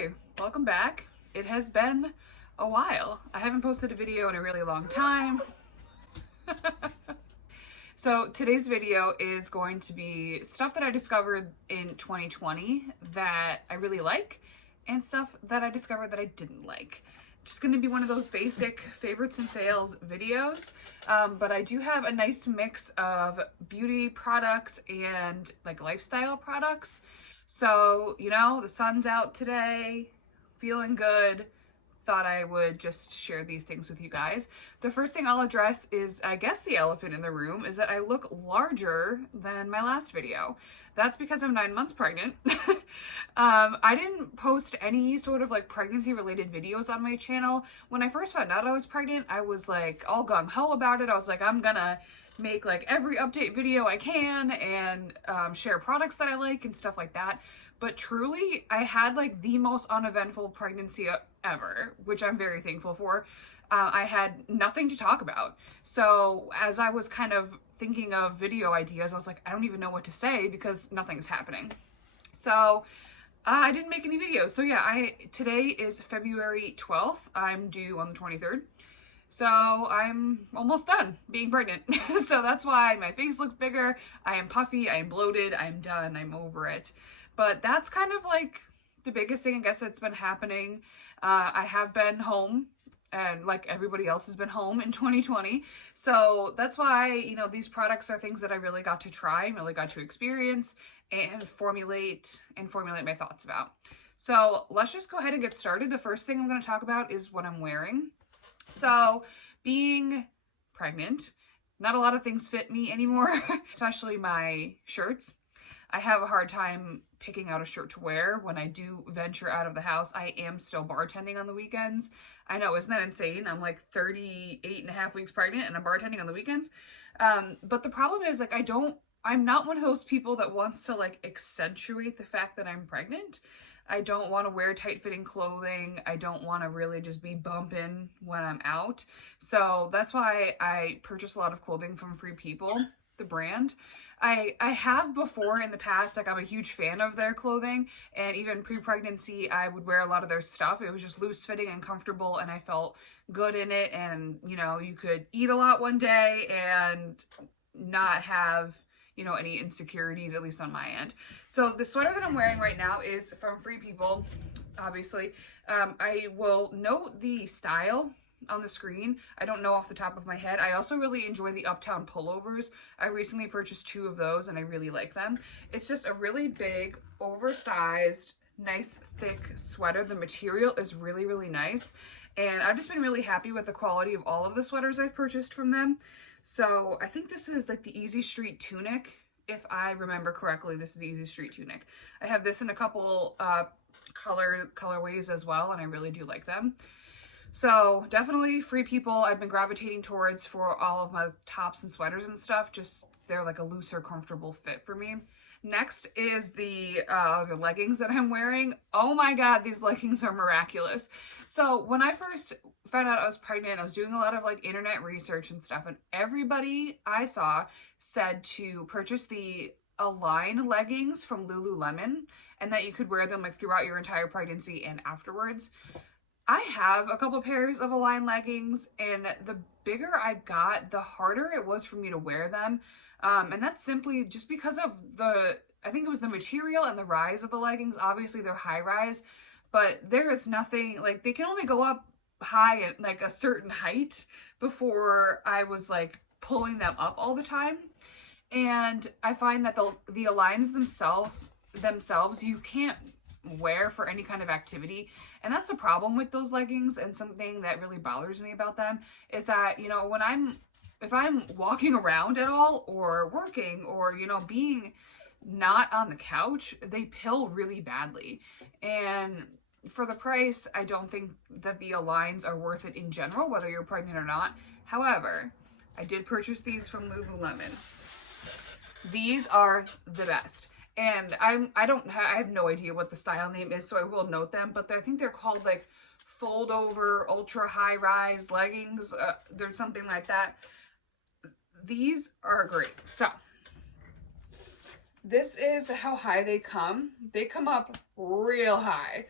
Hey, welcome back. It has been a while. I haven't posted a video in a really long time. So today's video is going to be stuff that I discovered in 2020 that I really like and stuff that I discovered that I didn't like. Just going to be one of those basic favorites and fails videos, but I do have a nice mix of beauty products and like lifestyle products. So, you know, the sun's out today, feeling good. Thought I would just share these things with you guys. The first thing I'll address is, I guess, the elephant in the room is that I look larger than my last video. That's because I'm 9 months pregnant. I didn't post any sort of like pregnancy related videos on my channel. When I first found out I was pregnant, I was like all gung-ho about it. I was like, I'm gonna make like every update video I can and share products that I like and stuff like that. But truly, I had like the most uneventful pregnancy ever, which I'm very thankful for. I had nothing to talk about. So as I was kind of thinking of video ideas, I was like, I don't even know what to say because nothing's happening. So I didn't make any videos. So yeah, today is February 12th. I'm due on the 23rd. So I'm almost done being pregnant. So that's why my face looks bigger. I am puffy, I am bloated, I'm done, I'm over it. But that's kind of like the biggest thing I guess that's been happening. I have been home and like everybody else has been home in 2020. So that's why, you know, these products are things that I really got to try, really got to experience and formulate my thoughts about. So let's just go ahead and get started. The first thing I'm going to talk about is what I'm wearing. So being pregnant, not a lot of things fit me anymore, especially my shirts. I have a hard time picking out a shirt to wear when I do venture out of the house. I am still bartending on the weekends. I know, isn't that insane? I'm like 38 and a half weeks pregnant and I'm bartending on the weekends. But the problem is like, I'm not one of those people that wants to like accentuate the fact that I'm pregnant. I don't want to wear tight-fitting clothing. I don't want to really just be bumping when I'm out. So that's why I purchase a lot of clothing from Free People, the brand. I have before in the past, like I'm a huge fan of their clothing, and even pre-pregnancy I would wear a lot of their stuff. It was just loose-fitting and comfortable and I felt good in it, and you know, you could eat a lot one day and not have, you know, any insecurities, at least on my end. So the sweater that I'm wearing right now is from Free People, obviously. I will note the style on the screen. I don't know off the top of my head. I also really enjoy the Uptown pullovers. I recently purchased 2 of those and I really like them. It's just a really big, oversized, nice, thick sweater. The material is really, really nice. And I've just been really happy with the quality of all of the sweaters I've purchased from them. So I think this is like the Easy Street tunic. If I remember correctly, this is the Easy Street tunic. I have this in a couple colorways as well, and I really do like them. So definitely Free People I've been gravitating towards for all of my tops and sweaters and stuff. Just they're like a looser, comfortable fit for me. Next is the leggings that I'm wearing. Oh my god, these leggings are miraculous. So when I first found out I was pregnant, I was doing a lot of like internet research and stuff, and everybody I saw said to purchase the Align leggings from Lululemon and that you could wear them like throughout your entire pregnancy and afterwards. I have a couple pairs of Align leggings, and the bigger I got, the harder it was for me to wear them. And that's simply just because of I think it was the material and the rise of the leggings. Obviously they're high rise, but there is nothing, like they can only go up high at like a certain height before I was like pulling them up all the time. And I find that the Aligns themselves you can't wear for any kind of activity, and that's the problem with those leggings. And something that really bothers me about them is that, you know, if I'm walking around at all or working or, you know, being not on the couch, they pill really badly. And for the price, I don't think that the Aligns are worth it in general, whether you're pregnant or not. However, I did purchase these from Lululemon. These are the best. And I have no idea what the style name is, so I will note them, but I think they're called like fold over ultra high rise leggings. There's something like that. These are great. So this is how high they come. They come up real high.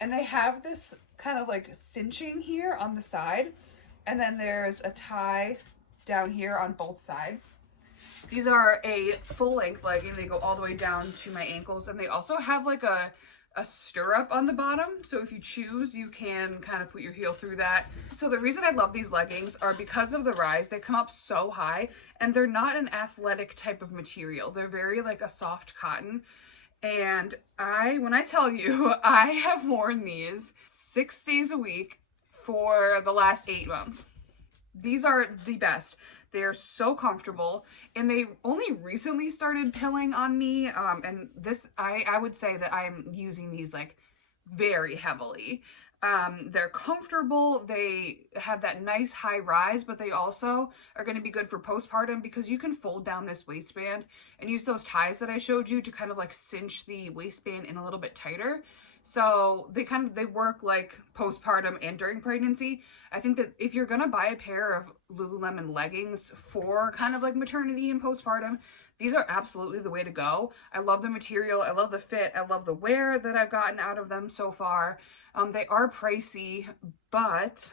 And they have this kind of like cinching here on the side. And then there's a tie down here on both sides. These are a full-length legging. They go all the way down to my ankles. And they also have like a stirrup on the bottom. So if you choose, you can kind of put your heel through that. So the reason I love these leggings are because of the rise. They come up so high and they're not an athletic type of material. They're very like a soft cotton. And when I tell you, I have worn these 6 days a week for the last 8 months. These are the best. They're so comfortable, and they only recently started pilling on me. And this, I would say that I'm using these like very heavily. They're comfortable. They have that nice high rise, but they also are going to be good for postpartum because you can fold down this waistband and use those ties that I showed you to kind of like cinch the waistband in a little bit tighter. So they work like postpartum and during pregnancy. I think that if you're gonna buy a pair of Lululemon leggings for kind of like maternity and postpartum, these are absolutely the way to go. I love the material, I love the fit, I love the wear that I've gotten out of them so far. They are pricey, but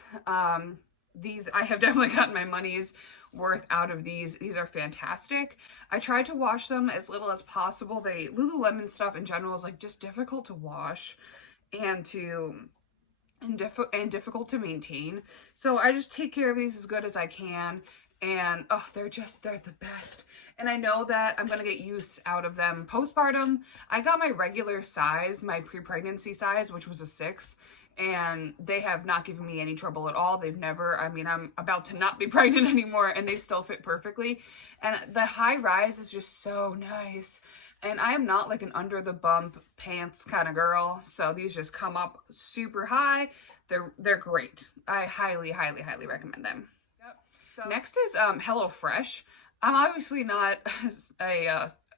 these, I have definitely gotten my money's worth out of these. These are fantastic. I tried to wash them as little as possible. Lululemon stuff in general is like just difficult to wash and difficult to maintain. So I just take care of these as good as I can. And oh, they're the best. And I know that I'm gonna get use out of them postpartum. I got my regular size, my pre-pregnancy size, which was a 6. And they have not given me any trouble at all. They've never, I mean, I'm about to not be pregnant anymore and they still fit perfectly. And the high rise is just so nice. And I am not like an under the bump pants kind of girl. So these just come up super high. They're great. I highly, highly, highly recommend them. Yep. So next is HelloFresh. I'm obviously not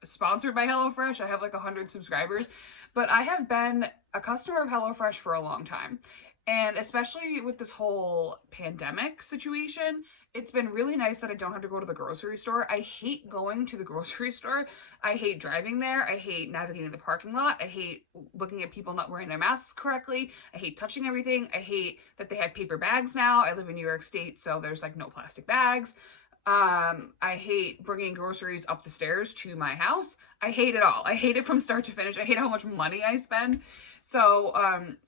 sponsored by HelloFresh. I have like 100 subscribers. But I have been a customer of HelloFresh for a long time. And especially with this whole pandemic situation, it's been really nice that I don't have to go to the grocery store. I hate going to the grocery store. I hate driving there. I hate navigating the parking lot. I hate looking at people not wearing their masks correctly. I hate touching everything. I hate that they have paper bags now. I live in New York State, so there's like no plastic bags. I hate bringing groceries up the stairs to my house. I hate it all. I hate it from start to finish. I hate how much money I spend. So,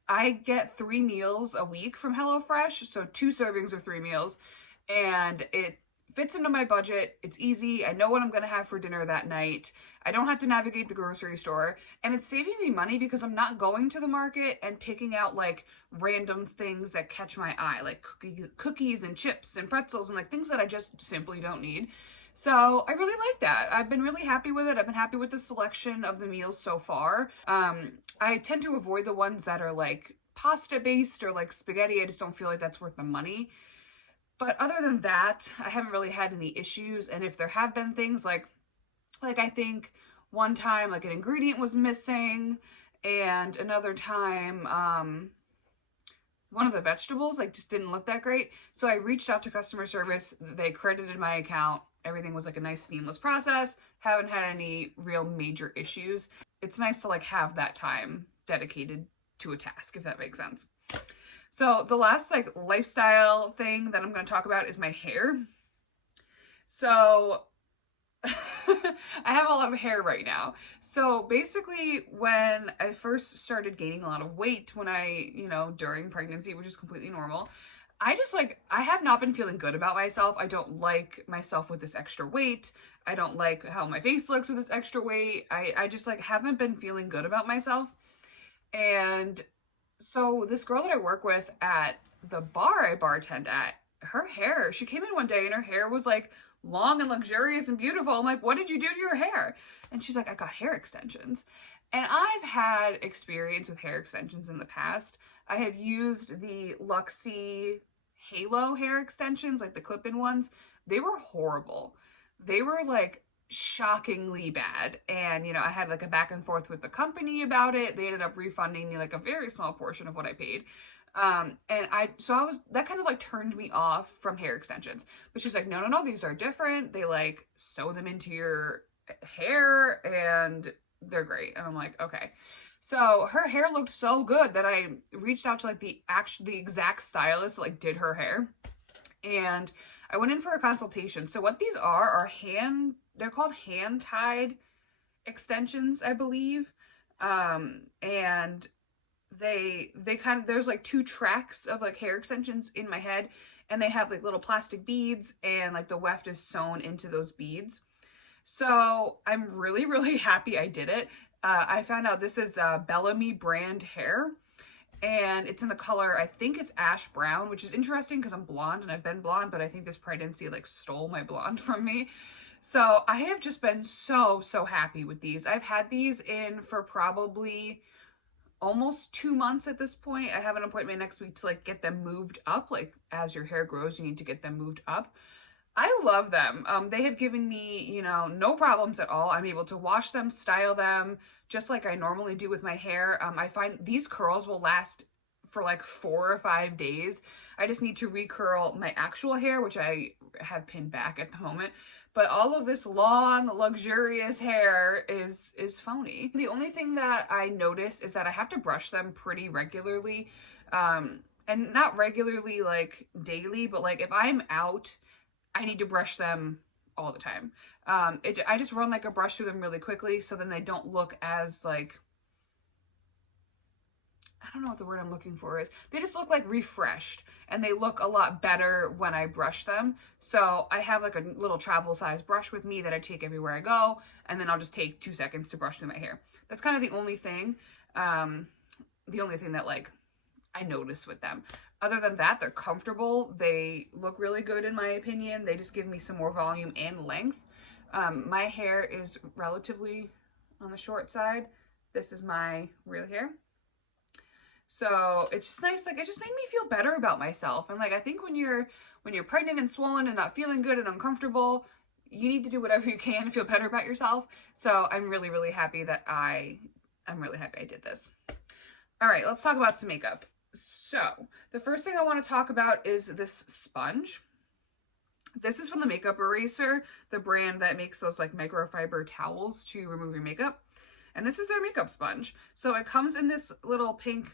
I get 3 meals a week from HelloFresh. So 2 servings of 3 meals, and it fits into my budget. It's easy. I know what I'm going to have for dinner that night. I don't have to navigate the grocery store, and it's saving me money because I'm not going to the market and picking out like random things that catch my eye, like cookies and chips and pretzels and like things that I just simply don't need. So I really like that. I've been really happy with it. I've been happy with the selection of the meals so far. I tend to avoid the ones that are like pasta based or like spaghetti. I just don't feel like that's worth the money. But other than that, I haven't really had any issues. And if there have been things like I think one time like an ingredient was missing, and another time one of the vegetables like just didn't look that great. So I reached out to customer service. They credited my account. Everything was like a nice seamless process. Haven't had any real major issues. It's nice to like have that time dedicated to a task, if that makes sense. So the last like lifestyle thing that I'm going to talk about is my hair. So I have a lot of hair right now. So basically when I first started gaining a lot of weight during pregnancy, which is completely normal, I have not been feeling good about myself. I don't like myself with this extra weight. I don't like how my face looks with this extra weight. I just like haven't been feeling good about myself. And so this girl that I work with at the bar I bartend at, she came in one day and her hair was like long and luxurious and beautiful. I'm like, what did you do to your hair? And she's like, I got hair extensions. And I've had experience with hair extensions in the past. I have used the Luxie Halo hair extensions, like the clip-in ones. They were horrible. They were like shockingly bad. And, I had like a back and forth with the company about it. They ended up refunding me like a very small portion of what I paid. That kind of like turned me off from hair extensions. But she's like, no, these are different. They like sew them into your hair and they're great. And I'm like, okay. So her hair looked so good that I reached out to like the exact stylist that like did her hair, and I went in for a consultation. So what these are they're called hand tied extensions, I believe. And they kind of, there's like two tracks of like hair extensions in my head, and they have like little plastic beads, and like the weft is sewn into those beads. So I'm really, really happy I did it. I found out this is Bellamy brand hair, and it's in the color, I think it's ash brown, which is interesting because I'm blonde and I've been blonde, but I think this pregnancy like stole my blonde from me. So I have just been so, so happy with these. I've had these in for probably almost 2 months at this point. I have an appointment next week to like get them moved up. Like as your hair grows, you need to get them moved up. I love them. They have given me, you know, no problems at all. I'm able to wash them, style them, just like I normally do with my hair. I find these curls will last for like 4 or 5 days. I just need to recurl my actual hair, which I have pinned back at the moment. But all of this long, luxurious hair is phony. The only thing that I notice is that I have to brush them pretty regularly. And not regularly like daily, but like if I'm out, I need to brush them all the time. I just run like a brush through them really quickly, so then they don't look as like, I don't know what the word I'm looking for is. They just look like refreshed, and they look a lot better when I brush them. So I have like a little travel size brush with me that I take everywhere I go, and then I'll just take 2 seconds to brush through my hair. That's kind of the only thing that like I notice with them. Other than that, they're comfortable. They look really good in my opinion. They just give me some more volume and length. My hair is relatively on the short side. This is my real hair. So it's just nice. Like it just made me feel better about myself. And like I think when you're pregnant and swollen and not feeling good and uncomfortable, you need to do whatever you can to feel better about yourself. So I'm really, really happy that I'm really happy I did this. All right, let's talk about some makeup. So the first thing I want to talk about is this sponge. This is from the Makeup Eraser, the brand that makes those like microfiber towels to remove your makeup. And this is their makeup sponge. So it comes in this little pink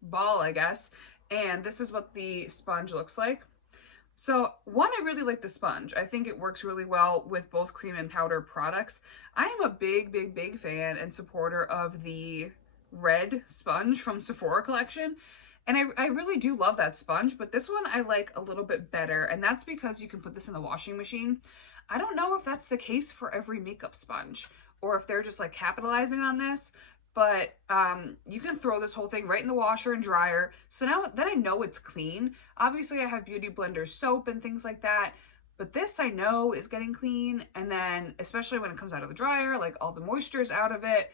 ball, I guess. And this is what the sponge looks like. So one, I really like the sponge. I think it works really well with both cream and powder products. I am a big, big, big fan and supporter of the red sponge from Sephora collection, and I really do love that sponge, but this one I like a little bit better, and that's because you can put this in the washing machine. I don't know if that's the case for every makeup sponge, or if they're just like capitalizing on this, but you can throw this whole thing right in the washer and dryer. So now that I know it's clean, obviously I have Beauty Blender soap and things like that, but this I know is getting clean, and then especially when it comes out of the dryer, like all the moisture is out of it.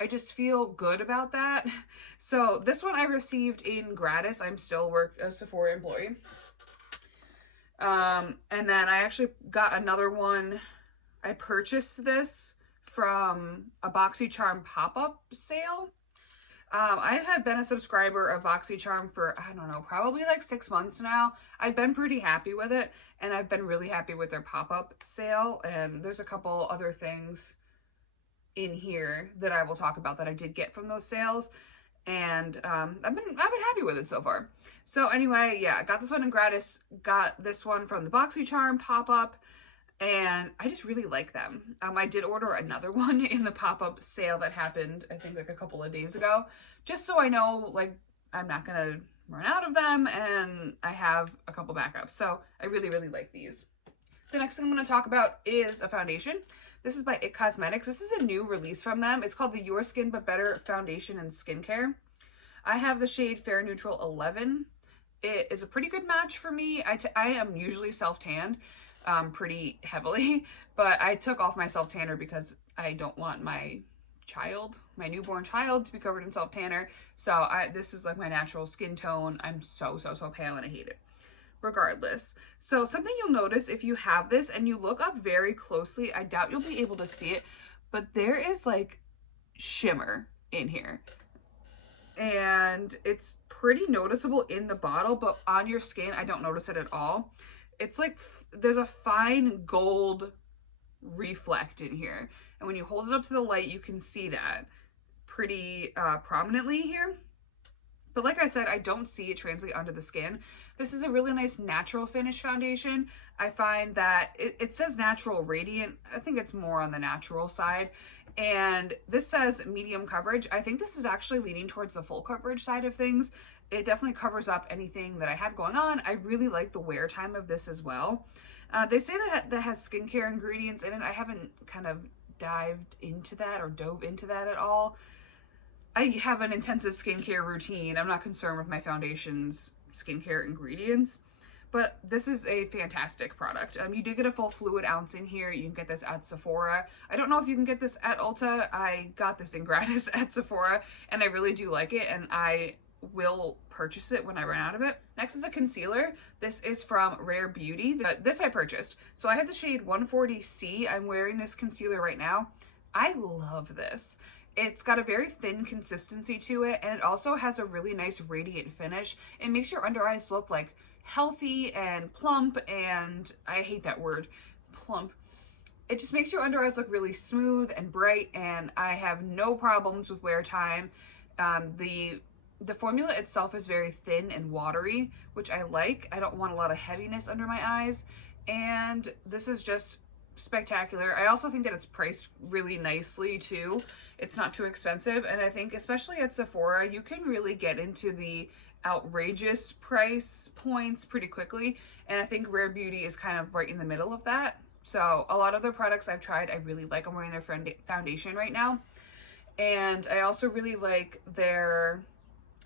I just feel good about that. So this one I received in gratis. I'm still a Sephora employee. And then I actually got another one. I purchased this from a BoxyCharm pop-up sale. I have been a subscriber of BoxyCharm for, I don't know, probably like 6 months now. I've been pretty happy with it, and I've been really happy with their pop-up sale. And there's a couple other things in here that I will talk about that I did get from those sales, and I've been happy with it so far. So anyway, yeah, I got this one in gratis, got this one from the BoxyCharm pop-up, and I just really like them. I did order another one in the pop-up sale that happened, I think like a couple of days ago, just so I know like I'm not gonna run out of them, and I have a couple backups. So I really, really like these. The next thing I'm going to talk about is a foundation. This is by IT Cosmetics. This is a new release from them. It's called the Your Skin But Better Foundation and Skincare. I have the shade Fair Neutral 11. It is a pretty good match for me. I am usually self-tanned pretty heavily, but I took off my self-tanner because I don't want my newborn child to be covered in self-tanner. So this is like my natural skin tone. I'm so, so, so pale, and I hate it. Regardless. So something you'll notice if you have this and you look up very closely, I doubt you'll be able to see it, but there is like shimmer in here. And it's pretty noticeable in the bottle, but on your skin, I don't notice it at all. It's like there's a fine gold reflect in here. And when you hold it up to the light, you can see that pretty prominently here. But like I said, I don't see it translate onto the skin. This is a really nice natural finish foundation. I find that it says natural radiant. I think it's more on the natural side. And this says medium coverage. I think this is actually leaning towards the full coverage side of things. It definitely covers up anything that I have going on. I really like the wear time of this as well. They say that has skincare ingredients in it. I haven't kind of dived into that or dove into that at all. I have an intensive skincare routine. I'm not concerned with my foundation's skincare ingredients, but this is a fantastic product. You do get a full fluid ounce in here. You can get this at Sephora. I don't know if you can get this at Ulta. I got this in gratis at Sephora, and I really do like it, and I will purchase it when I run out of it. Next is a concealer. This is from Rare Beauty. This I purchased. So I have the shade 140C. I'm wearing this concealer right now. I love this. It's got a very thin consistency to it, and it also has a really nice radiant finish. It makes your under eyes look like healthy and plump, and I hate that word, plump. It just makes your under eyes look really smooth and bright, and I have no problems with wear time. The formula itself is very thin and watery, which I like. I don't want a lot of heaviness under my eyes, and this is just spectacular. I also think that it's priced really nicely too. It's not too expensive, and I think especially at Sephora you can really get into the outrageous price points pretty quickly, and I think Rare Beauty is kind of right in the middle of that. So a lot of their products I've tried I really like. I'm wearing their foundation right now, and I also really like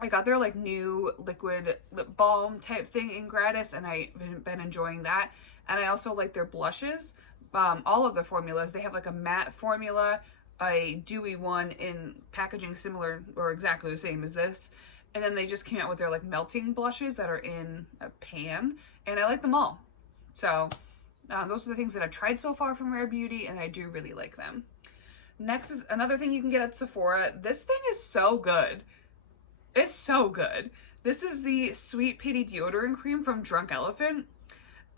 I got their like new liquid lip balm type thing in gratis, and I've been enjoying that. And I also like their blushes. All of the formulas, they have like a matte formula, a dewy one in packaging similar or exactly the same as this, and then they just came out with their like melting blushes that are in a pan, and I like them all. So those are the things that I've tried so far from Rare Beauty, and I do really like them. Next is another thing you can get at Sephora. This thing is so good. It's so good. This is the Sweet Pity deodorant cream from Drunk Elephant.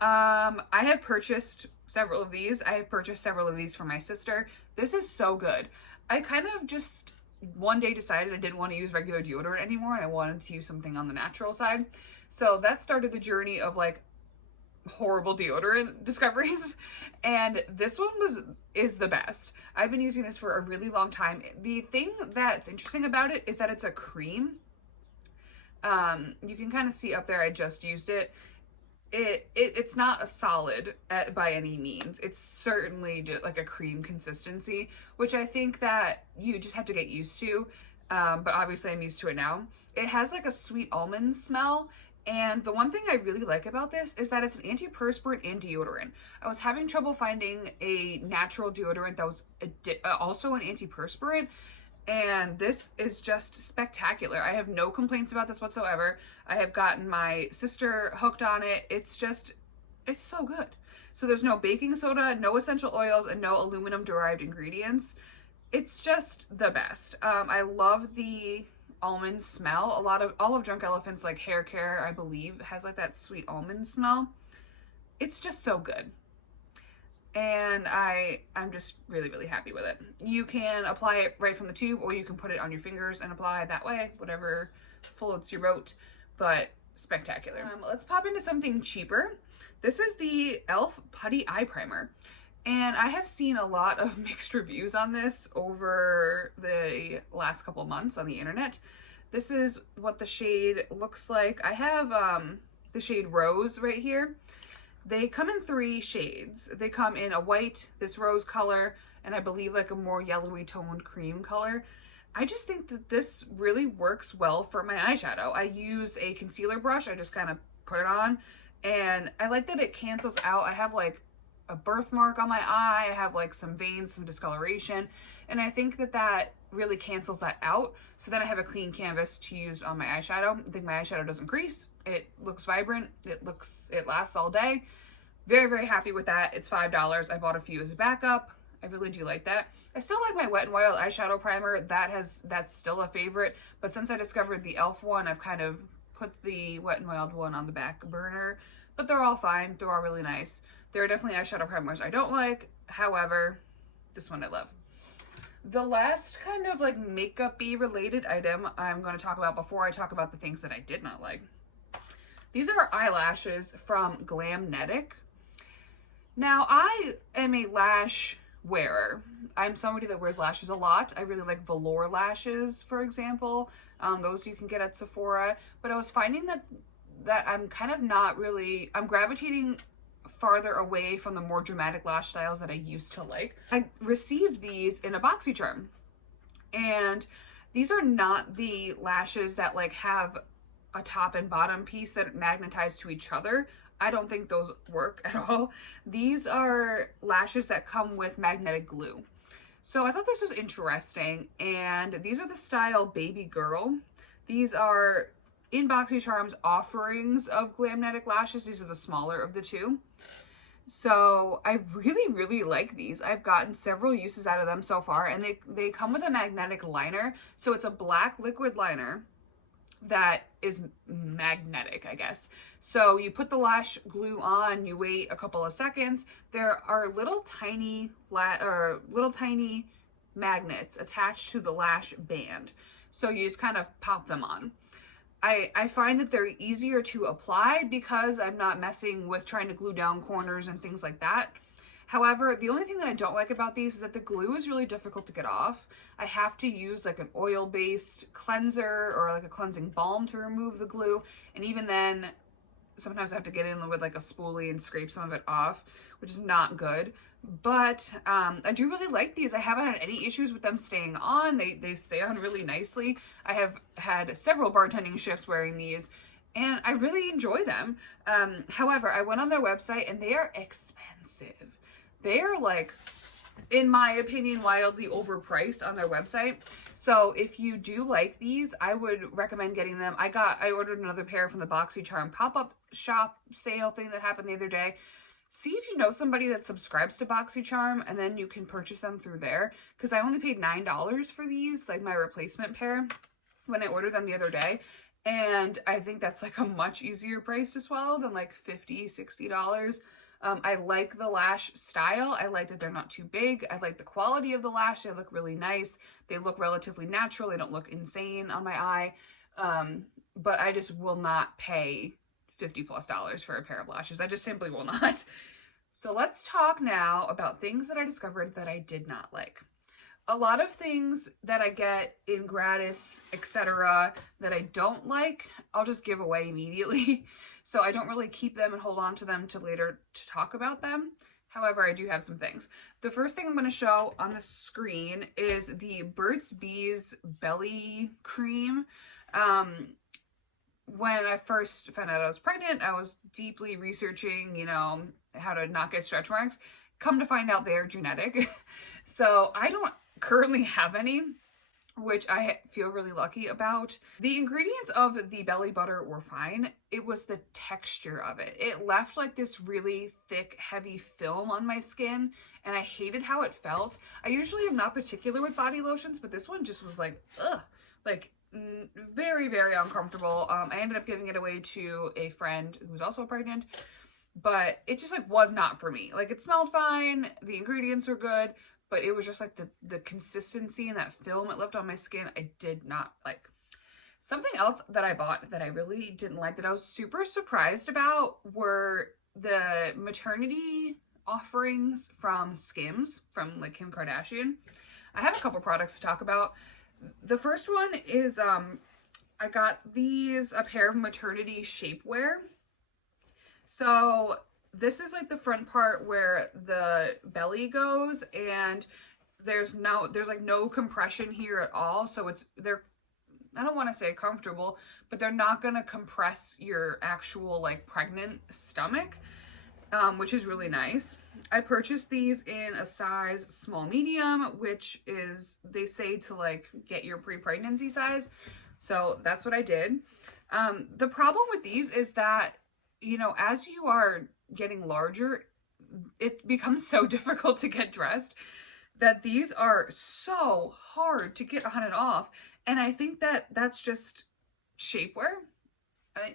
I have purchased several of these. I have purchased several of these for my sister. This is so good. I kind of just one day decided I didn't want to use regular deodorant anymore, and I wanted to use something on the natural side. So that started the journey of like horrible deodorant discoveries, and this one is the best. I've been using this for a really long time. The thing that's interesting about it is that it's a cream. You can kind of see up there I just used it. It's not a solid by any means. It's certainly just like a cream consistency, which I think that you just have to get used to. But obviously I'm used to it now. It has like a sweet almond smell. And the one thing I really like about this is that it's an antiperspirant and deodorant. I was having trouble finding a natural deodorant that was also an antiperspirant, and this is just spectacular. I have no complaints about this whatsoever. I have gotten my sister hooked on it. It's so good. So there's no baking soda, no essential oils, and no aluminum derived ingredients. It's just the best. I love the almond smell. All of Drunk Elephant's like hair care, I believe, has like that sweet almond smell. It's just so good. And I'm just really, really happy with it. You can apply it right from the tube, or you can put it on your fingers and apply it that way, whatever floats your boat, but spectacular. Let's pop into something cheaper. This is the e.l.f. Putty Eye Primer. And I have seen a lot of mixed reviews on this over the last couple months on the internet. This is what the shade looks like. I have the shade Rose right here. They come in 3 shades. They come in a white, this rose color, and I believe like a more yellowy toned cream color. I just think that this really works well for my eyeshadow. I use a concealer brush. I just kind of put it on, and I like that it cancels out. I have like a birthmark on my eye. I have like some veins, some discoloration, and I think that that really cancels that out. So then I have a clean canvas to use on my eyeshadow. I think my eyeshadow doesn't crease. It looks vibrant. It lasts all day. Very, very happy with that. It's $5. I bought a few as a backup. I really do like that. I still like my Wet n Wild eyeshadow primer. That's still a favorite, but since I discovered the e.l.f. one, I've kind of put the Wet n Wild one on the back burner, but they're all fine. They're all really nice. There are definitely eyeshadow primers I don't like. However, this one I love. The last kind of like makeup-y related item I'm going to talk about before I talk about the things that I did not like. These are eyelashes from Glamnetic. Now, I am a lash wearer. I'm somebody that wears lashes a lot. I really like velour lashes, for example. Those you can get at Sephora. But I was finding that I'm kind of not really, I'm gravitating farther away from the more dramatic lash styles that I used to like. I received these in a BoxyCharm, and these are not the lashes that like have a top and bottom piece that magnetize to each other. I don't think those work at all. These are lashes that come with magnetic glue. So I thought this was interesting, and these are the style Baby Girl. These are in BoxyCharm's offerings of Glamnetic lashes. These are the smaller of the two. So I really, really like these. I've gotten several uses out of them so far, and they come with a magnetic liner. So it's a black liquid liner that is magnetic, I guess. So you put the lash glue on, you wait a couple of seconds. There are little tiny magnets attached to the lash band. So you just kind of pop them on. I find that they're easier to apply because I'm not messing with trying to glue down corners and things like that. However, the only thing that I don't like about these is that the glue is really difficult to get off. I have to use like an oil-based cleanser or like a cleansing balm to remove the glue. And even then, sometimes I have to get in with like a spoolie and scrape some of it off, which is not good. But I do really like these. I haven't had any issues with them staying on. They stay on really nicely. I have had several bartending shifts wearing these, and I really enjoy them. However, I went on their website and they are expensive. They are like, in my opinion, wildly overpriced on their website. So if you do like these, I would recommend getting them. I ordered another pair from the BoxyCharm pop-up shop sale thing that happened the other day. See if you know somebody that subscribes to BoxyCharm, and then you can purchase them through there. Because I only paid $9 for these, like my replacement pair, when I ordered them the other day. And I think that's like a much easier price to swallow than like $50, $60. I like the lash style. I like that they're not too big. I like the quality of the lash. They look really nice. They look relatively natural. They don't look insane on my eye. But I just will not pay $50+ for a pair of lashes. I just simply will not. So let's talk now about things that I discovered that I did not like. A lot of things that I get in gratis, etc., that I don't like, I'll just give away immediately. So I don't really keep them and hold on to them till later to talk about them. However, I do have some things. The first thing I'm going to show on the screen is the Burt's Bees Belly Cream. When I first found out I was pregnant, I was deeply researching, you know, how to not get stretch marks. Come to find out they're genetic. So I don't currently have any, which I feel really lucky about. The ingredients of the belly butter were fine. It was the texture of it. It left like this really thick, heavy film on my skin, and I hated how it felt. I usually am not particular with body lotions, but this one just was like, ugh, like very, very uncomfortable. I ended up giving it away to a friend who's also pregnant, but it just like was not for me. Like it smelled fine, the ingredients were good, but it was just like the consistency and that film it left on my skin, I did not like. Something else that I bought that I really didn't like, that I was super surprised about, were the maternity offerings from Skims, from like Kim Kardashian. I have a couple products to talk about. The first one is, I got a pair of maternity shapewear. So this is like the front part where the belly goes, and there's like no compression here at all. So I don't want to say comfortable, but they're not going to compress your actual like pregnant stomach, which is really nice. I purchased these in a size small medium, which is, they say to like get your pre-pregnancy size. So that's what I did. The problem with these is that, you know, as you are getting larger, it becomes so difficult to get dressed that these are so hard to get on and off. And I think that that's just shapewear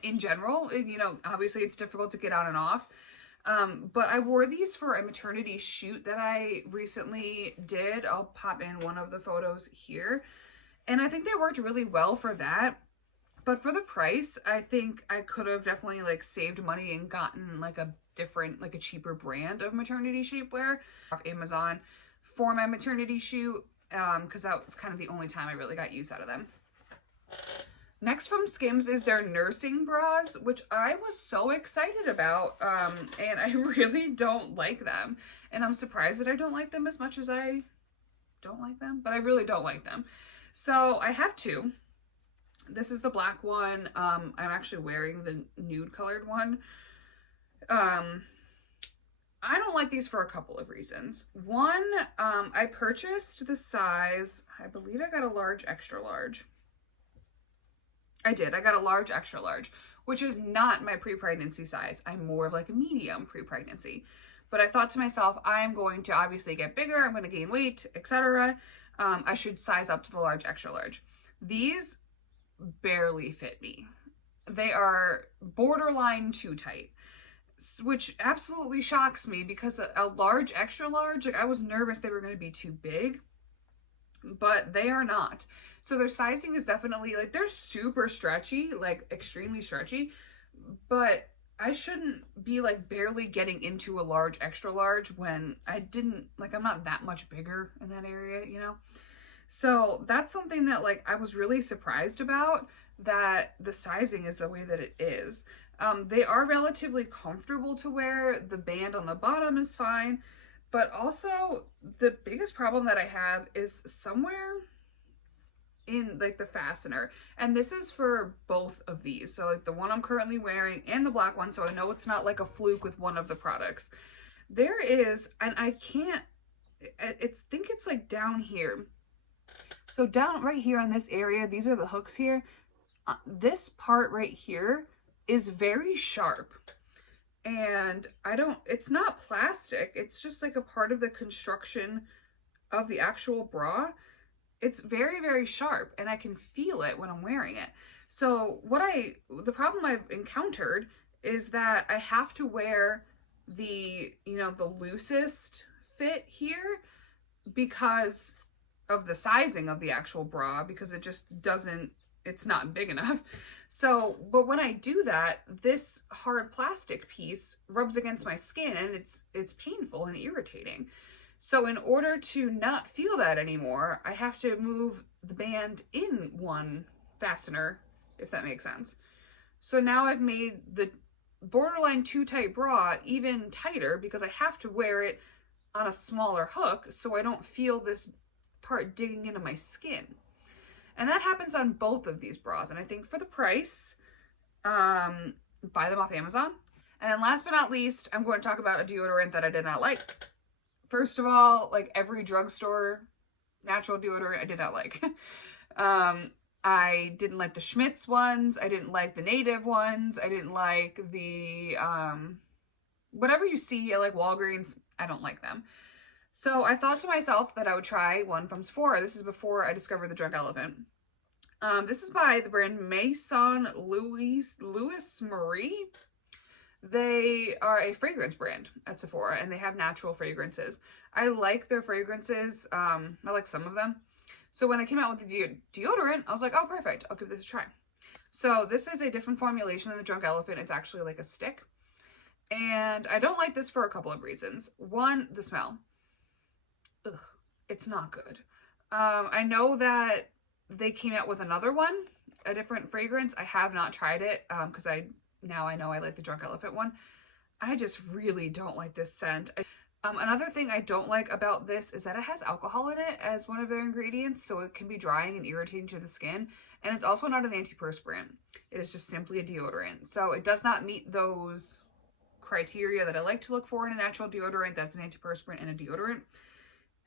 in general. You know, obviously it's difficult to get on and off. But I wore these for a maternity shoot that I recently did. I'll pop in one of the photos here. And I think they worked really well for that. But for the price, I think I could have definitely like saved money and gotten like a different, like a cheaper brand of maternity shapewear off Amazon for my maternity shoot, because that was kind of the only time I really got use out of them. Next from Skims is their nursing bras, which I was so excited about, and I really don't like them. And I'm surprised that I don't like them as much as I don't like them, but I really don't like them. So I have two. This is the black one. I'm actually wearing the nude colored one. I don't like these for a couple of reasons. One, I purchased the size, I believe I got a large, extra large. I did. I got a large, extra large, which is not my pre-pregnancy size. I'm more of like a medium pre-pregnancy. But I thought to myself, I'm going to obviously get bigger. I'm going to gain weight, etc. I should size up to the large, extra large. These barely fit me. They are borderline too tight, which absolutely shocks me because a large, extra large, like I was nervous they were going to be too big, but they are not. So their sizing is definitely like, they're super stretchy, like extremely stretchy, but I shouldn't be like barely getting into a large, extra large when I didn't, like, I'm not that much bigger in that area, you know? So that's something that like I was really surprised about, that the sizing is the way that it is. They are relatively comfortable to wear. The band on the bottom is fine, but also the biggest problem that I have is somewhere in like the fastener, and this is for both of these, so like the one I'm currently wearing and the black one, so I know it's not like a fluke with one of the products. There is, and I can't, think it's like down here. So down right here on this area, these are the hooks here. This part right here is very sharp, and it's not plastic, it's just like a part of the construction of the actual bra. It's very, very sharp, and I can feel it when I'm wearing it. So the problem I've encountered is that I have to wear the, you know, the loosest fit here because of the sizing of the actual bra, because it just doesn't, it's not big enough. So, but when I do that, this hard plastic piece rubs against my skin, and it's painful and irritating. So in order to not feel that anymore, I have to move the band in one fastener, if that makes sense. So now I've made the borderline too tight bra even tighter because I have to wear it on a smaller hook so I don't feel this part digging into my skin. And that happens on both of these bras. And I think for the price, buy them off Amazon. And then last but not least, I'm going to talk about a deodorant that I did not like. First of all, like every drugstore natural deodorant I did not like. I didn't like the Schmidt's ones. I didn't like the Native ones. I didn't like the, whatever you see at like Walgreens, I don't like them. So I thought to myself that I would try one from Sephora. This is before I discovered the Drunk Elephant. This is by the brand Maison Louis Marie. They are a fragrance brand at Sephora, and they have natural fragrances. I like their fragrances. I like some of them. So when they came out with the deodorant, I was like, oh, perfect. I'll give this a try. So this is a different formulation than the Drunk Elephant. It's actually like a stick. And I don't like this for a couple of reasons. One, the smell. Ugh, it's not good. I know that they came out with another one, a different fragrance. I have not tried it because now I know I like the Drunk Elephant one. I just really don't like this scent. Another thing I don't like about this is that it has alcohol in it as one of their ingredients, so it can be drying and irritating to the skin. And it's also not an antiperspirant. It is just simply a deodorant. So it does not meet those criteria that I like to look for in a natural deodorant that's an antiperspirant and a deodorant.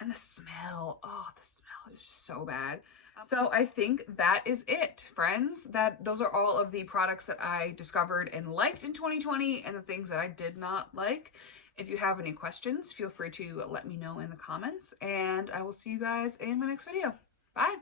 And the smell, oh, the smell is so bad. So I think that is it, friends. Those are all of the products that I discovered and liked in 2020 and the things that I did not like. If you have any questions, feel free to let me know in the comments, and I will see you guys in my next video. Bye!